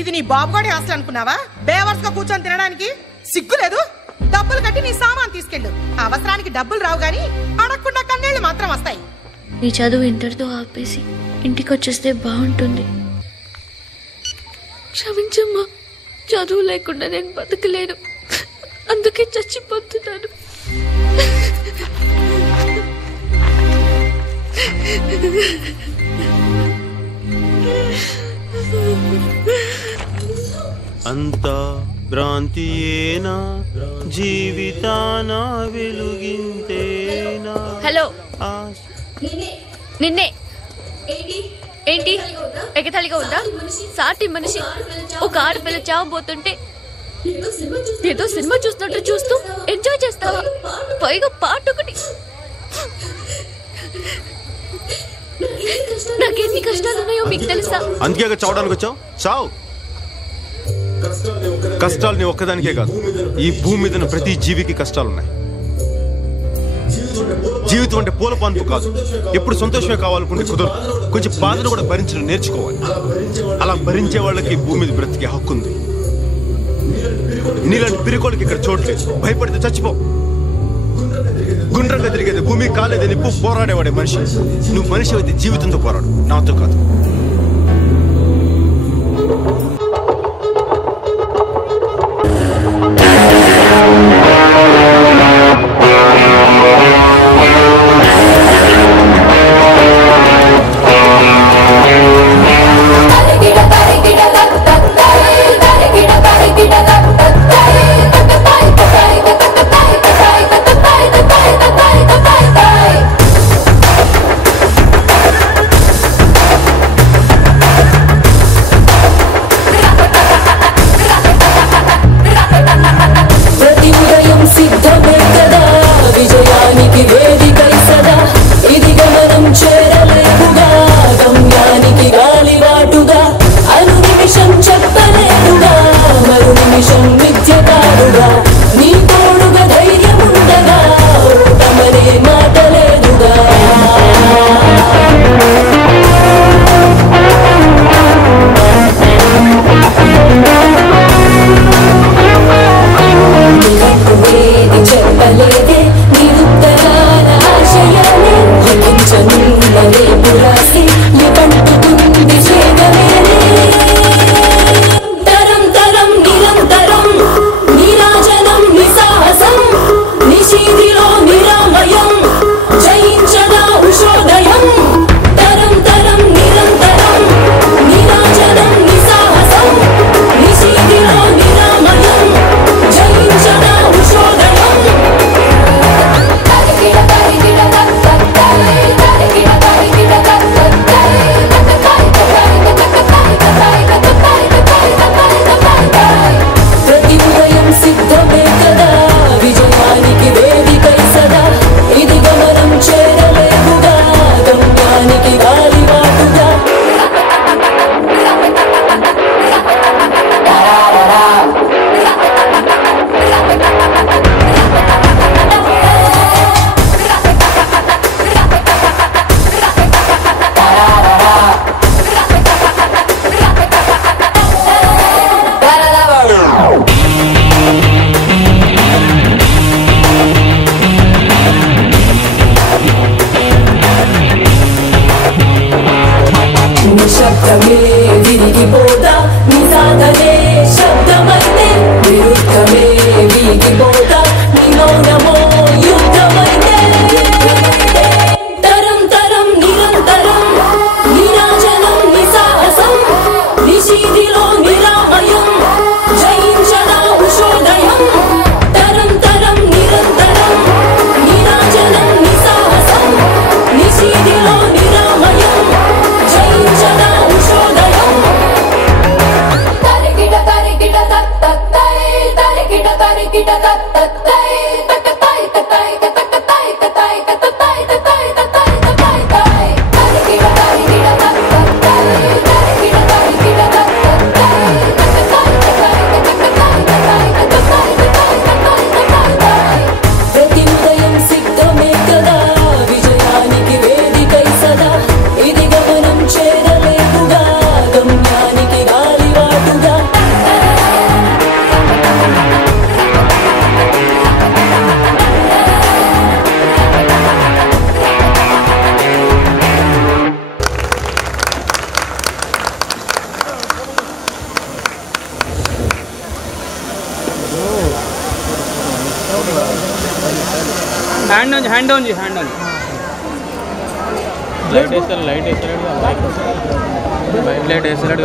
ఇది నీ బాబుగాడి హాస్టల్ అనుకున్నావా? బేవర్స్గా కూర్చొని తినడానికి సిగ్గు లేదు? డబ్బులు కట్టి నీ సామాన్ తీసుకెళ్ళు. అవసరానికి డబ్బులు రావు గాని అడగకుండా కన్నీళ్లు మాత్రం వస్తాయి. నీ చదువు ఇంటర్తో ఆపేసి ఇంటికి వచ్చేస్తే బాగుంటుంది. క్షమించమ్మా, చదువు లేకుండా నేను బతకలేను, అందుకే చచ్చిపోతున్నాను. అంతా భ్రాంతియేనా, జీవితాన వెలుగింతేనా? హలో, నిన్నే ఏంటి ఎగతాళిగా ఉందా? సాటి మనిషి ఒక ఆడపిల్ల చావబోతుంటే ఏదో సినిమా చూస్తున్నట్టు చూస్తూ ఎంజాయ్ చేస్తావా? పైగా పాట ఒకటి. నాకెన్ని కష్టాలు ఉన్నాయో మీకు తెలుసా? అందుకే చావడానికి వచ్చావు. చావు. కష్టాలు నీ ఒక్కదానికే కాదు, ఈ భూమి మీద ప్రతి జీవికి కష్టాలున్నాయి. జీవితం అంటే పూల పాన్పు కాదు. ఎప్పుడు సంతోషమే కావాలనుకుంటే కుదరదు. కొంచెం బాధను కూడా భరించడం నేర్చుకోవాలి. అలా భరించే వాళ్ళకి భూమి మీద బ్రతికే హక్కు ఉంది. నీలాంటి పిరికోళ్ళకి ఇక్కడ చోట్లేదు. భయపడితే చచ్చిపో. గుండ్రంగా తిరిగేది భూమి కాలేదని నిప్పు పోరాడేవాడే మనిషి. నువ్వు మనిషి అయితే జీవితంతో పోరాడు, నాతో కాదు. హ్యాండ్ డౌన్ లైట్ వేస్తారు లైట్ వేస్తాడు